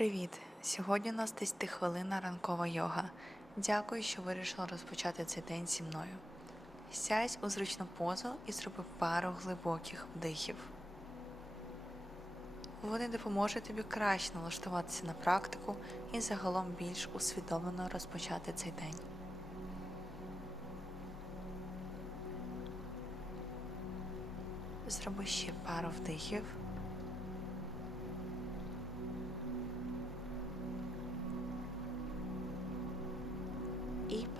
Привіт! Сьогодні у нас 10 хвилина ранкова йога. Дякую, що вирішила розпочати цей день зі мною. Сядь у зручну позу і зроби пару глибоких вдихів. Вони допоможуть тобі краще налаштуватися на практику і загалом більш усвідомлено розпочати цей день. Зроби ще пару вдихів.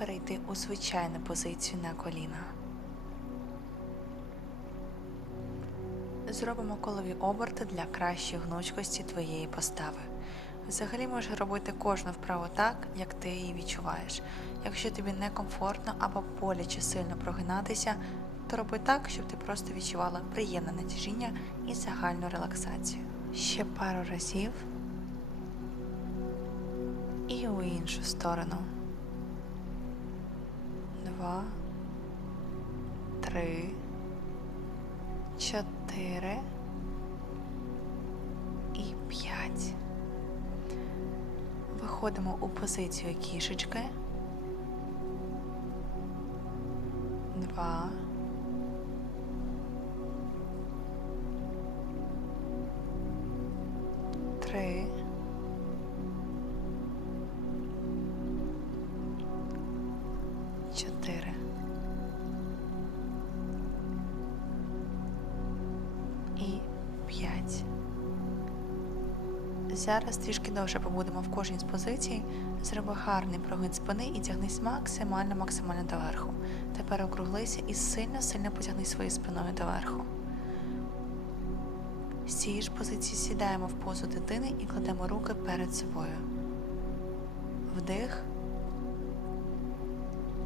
Перейти у звичайну позицію на коліна. Зробимо колові оберти для кращої гнучкості твоєї постави. Взагалі можеш робити кожну вправу так, як ти її відчуваєш. Якщо тобі некомфортно або боляче сильно прогинатися, то роби так, щоб ти просто відчувала приємне натяжіння і загальну релаксацію. Ще пару разів і у іншу сторону два, три, чотири і п'ять. Виходимо у позицію кішечки. Два. Три. Зараз трішки довше побудемо в кожній з позицій. Зроби гарний прогин спини і тягнись максимально максимально доверху. Тепер округлися і сильно-сильно потягни своєю спиною доверху. З цієї ж позиції сідаємо в позу дитини і кладемо руки перед собою. Вдих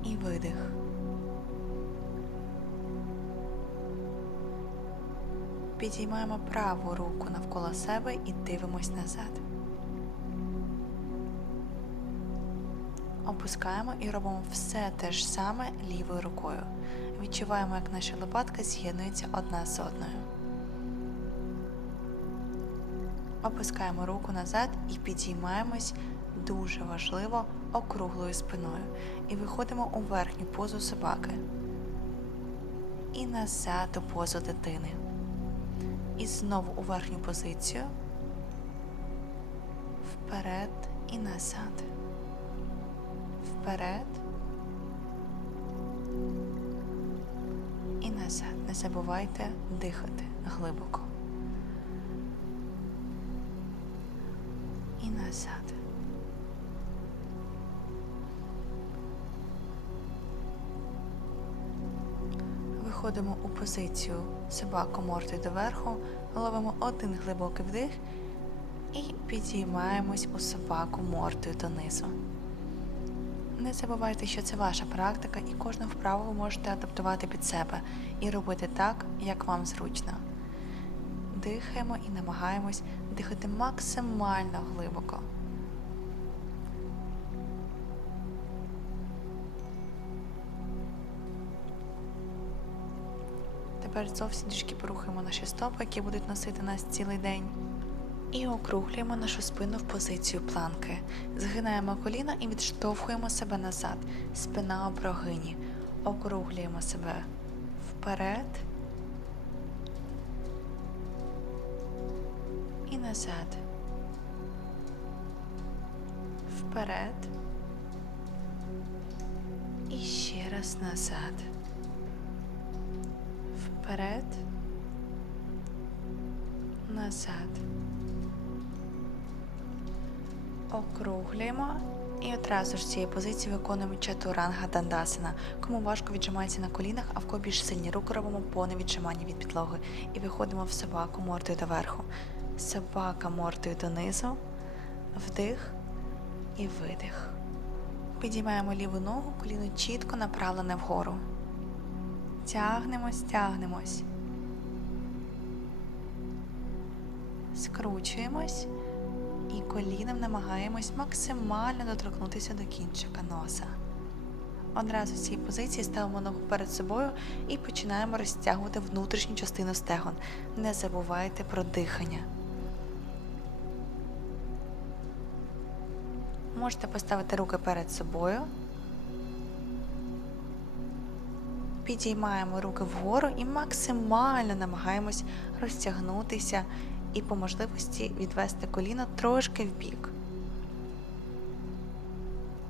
і видих. Підіймаємо праву руку навколо себе і дивимось назад. Опускаємо і робимо все те ж саме лівою рукою. Відчуваємо, як наші лопатки з'єднуються одна з одною. Опускаємо руку назад і підіймаємось дуже важливо округлою спиною. І виходимо у верхню позу собаки. І назад у позу дитини. І знову у верхню позицію. Вперед і назад. Вперед. І назад. Не забувайте дихати глибоко. Виходимо у позицію собаку мордою доверху, ловимо один глибокий вдих і підіймаємось у собаку мордою донизу. Не забувайте, що це ваша практика, і кожну вправу ви можете адаптувати під себе і робити так, як вам зручно. Дихаємо і намагаємось дихати максимально глибоко. Тепер зовсім трішки порухаємо наші стопи, які будуть носити нас цілий день. І округлюємо нашу спину в позицію планки. Згинаємо коліна і відштовхуємо себе назад. Спина у прогині. Округлюємо себе вперед і назад. Вперед. І ще раз назад вперед, назад. Округлюємо і одразу ж з цієї позиції виконуємо чатуранга дандасана. Кому важко віджимається на колінах, а в кого більш сильні руки робимо повне віджимання від підлоги. І виходимо в собаку мордою доверху. Собака мордою донизу, вдих і видих. Підіймаємо ліву ногу, коліно чітко направлене вгору. Тягнемось, тягнемось. Скручуємось і коліном намагаємось максимально доторкнутися до кінчика носа. Одразу з цієї позиції ставимо ногу перед собою і починаємо розтягувати внутрішню частину стегон. Не забувайте про дихання. Можете поставити руки перед собою. Підіймаємо руки вгору і максимально намагаємось розтягнутися і по можливості відвести коліно трошки вбік.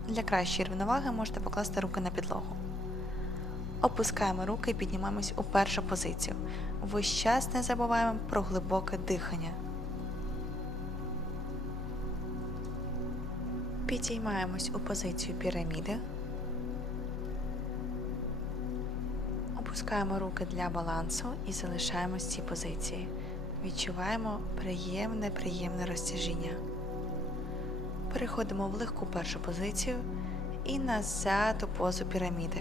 Для кращої рівноваги можете покласти руки на підлогу. Опускаємо руки і піднімаємось у першу позицію. Весь час не забуваємо про глибоке дихання. Підіймаємось у позицію піраміди. Опускаємо руки для балансу і залишаємось в цій позиції. Відчуваємо приємне, приємне розтяжіння. Переходимо в легку першу позицію і назад у позу піраміди.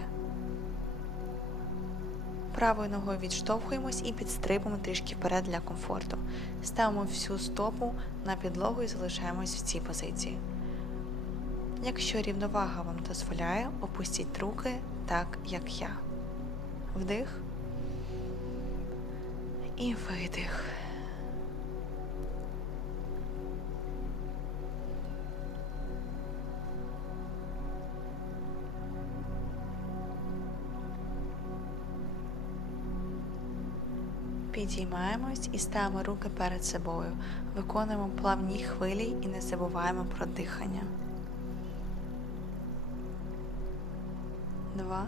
Правою ногою відштовхуємось і підстрибуємо трішки вперед для комфорту. Ставимо всю стопу на підлогу і залишаємось в цій позиції. Якщо рівновага вам дозволяє, опустіть руки так, як я. Вдих і видих. Підіймаємось і ставимо руки перед собою. Виконуємо плавні хвилі і не забуваємо про дихання. Два,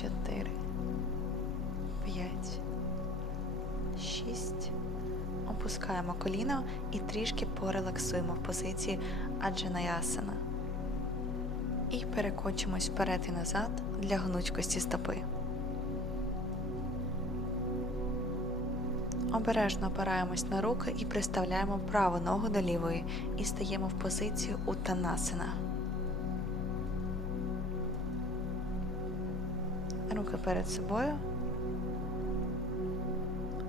чотири, п'ять, шість. Опускаємо коліно і трішки порелаксуємо в позиції аджанаясана. І перекочимось вперед і назад для гнучкості стопи. Обережно опираємось на руки і приставляємо праву ногу до лівої і стаємо в позицію утанасана. Руки перед собою.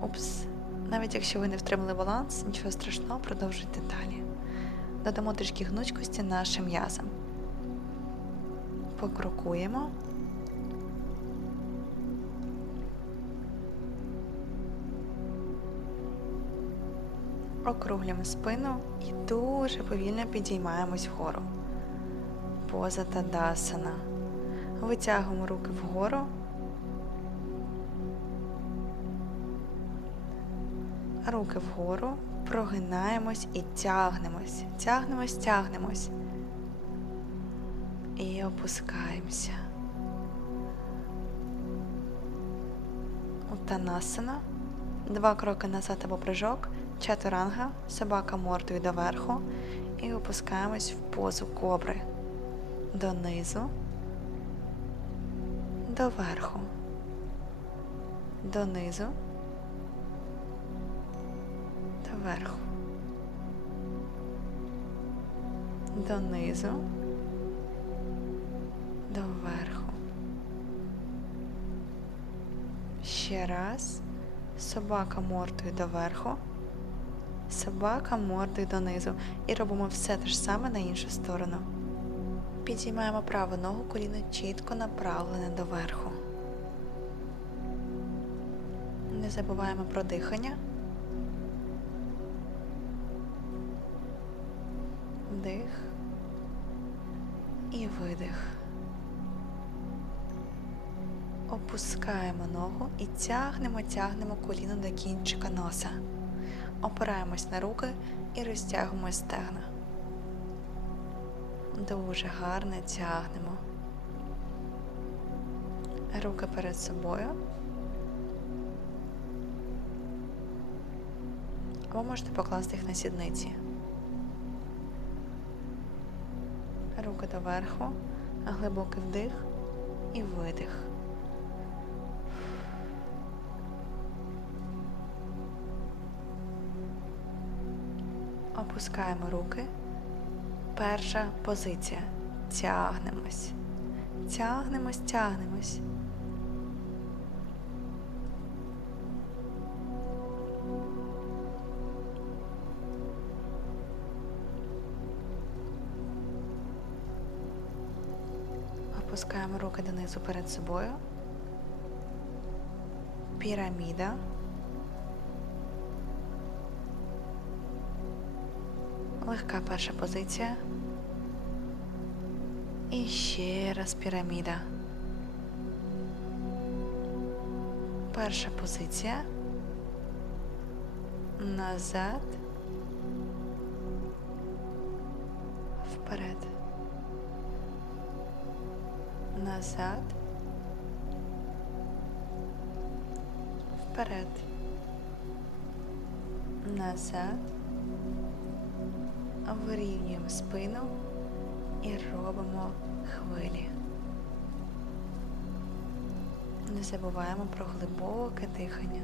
Упс. Навіть якщо ви не втримали баланс, нічого страшного, продовжуйте далі. Додамо трішки гнучкості нашим м'язам. Покрокуємо. Округлюємо спину і дуже повільно підіймаємось вгору. Поза Тадасана. Витягуємо руки вгору. Руки вгору, прогинаємось і тягнемось. Тягнемось, тягнемось. І опускаємося. Утанасана. Два кроки назад або прыжок. Чатуранга, собака мордою доверху. І опускаємось в позу кобри. Донизу. Доверху. Донизу. Доверху. Донизу. Доверху. Ще раз. Собака мордою доверху. Собака мордою донизу. І робимо все те ж саме на іншу сторону. Підіймаємо праву ногу, коліно чітко направлене доверху. Не забуваємо про дихання. Вдих і видих. Опускаємо ногу і тягнемо, тягнемо коліно до кінчика носа. Опираємось на руки і розтягуємо стегна. Дуже гарно тягнемо. Руки перед собою. Або можете покласти їх на сідниці. Руки доверху, глибокий вдих і видих. Опускаємо руки. Перша позиція. Тягнемось. Тягнемось, тягнемось. Опускаємо руки донизу перед собою. Піраміда. Легка перша позиція. І ще раз піраміда. Перша позиція. Назад. Вперед. Назад. Вперед. Назад. Вирівнюємо спину і робимо хвилі. Не забуваємо про глибоке дихання.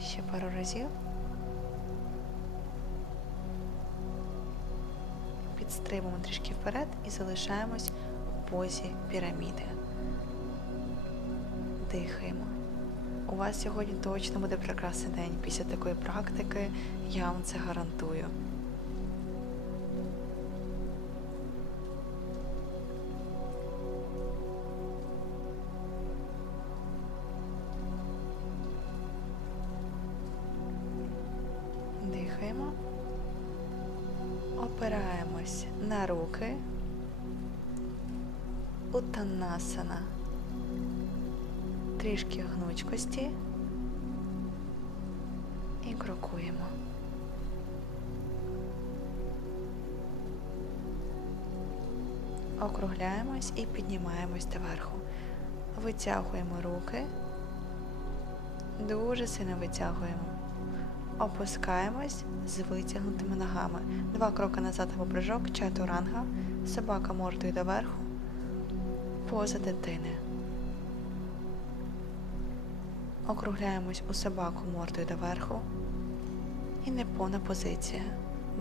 Ще пару разів. Підстрибуємо трішки вперед і залишаємось у позі піраміди. Дихаємо. У вас сьогодні точно буде прекрасний день. Після такої практики я вам це гарантую. Опираємось на руки. Утанасана. Трішки гнучкості. І крокуємо. Округляємось і піднімаємось доверху. Витягуємо руки. Дуже сильно витягуємо. Опускаємось з витягнутими ногами. Два кроки назад або прыжок, чатуранга, собака мордою доверху, поза дитини. Округляємось у собаку мордою доверху. І неповна позиція.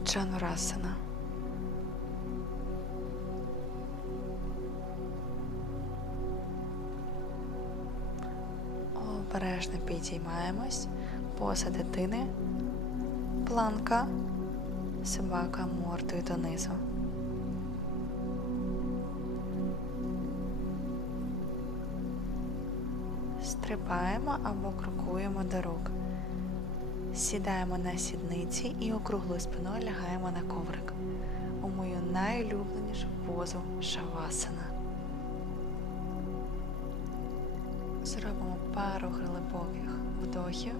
Джанурасана. Обережно підіймаємось. Поза дитини. Планка. Собака мордою донизу. Стрибаємо або крокуємо до рук. Сідаємо на сідниці і округлою спиною лягаємо на коврик. У мою найулюбленішу позу шавасана. Зробимо пару глибоких вдохів.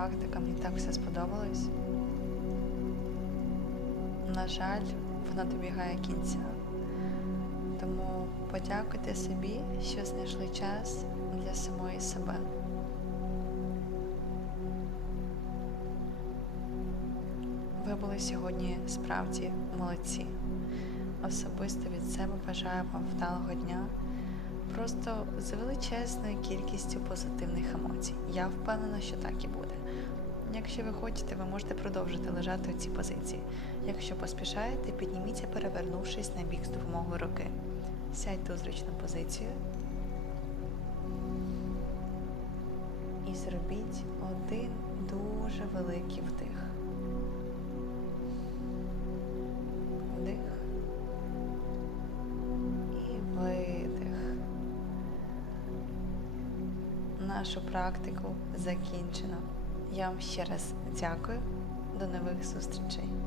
Практика, мені так все сподобалось. На жаль, вона добігає кінця. Тому подякуйте собі, що знайшли час для самої себе. Ви були сьогодні справді молодці. Особисто від себе бажаю вам вдалого дня, просто з величезною кількістю позитивних емоцій. Я впевнена, що так і буде. Якщо ви хочете, ви можете продовжити лежати у цій позиції. Якщо поспішаєте, підніміться, перевернувшись на бік з допомогою руки. Сядьте у зручну позицію і зробіть один дуже великий вдих. Вдих і видих. Нашу практику закінчено. Я вам ще раз дякую. До нових зустрічей.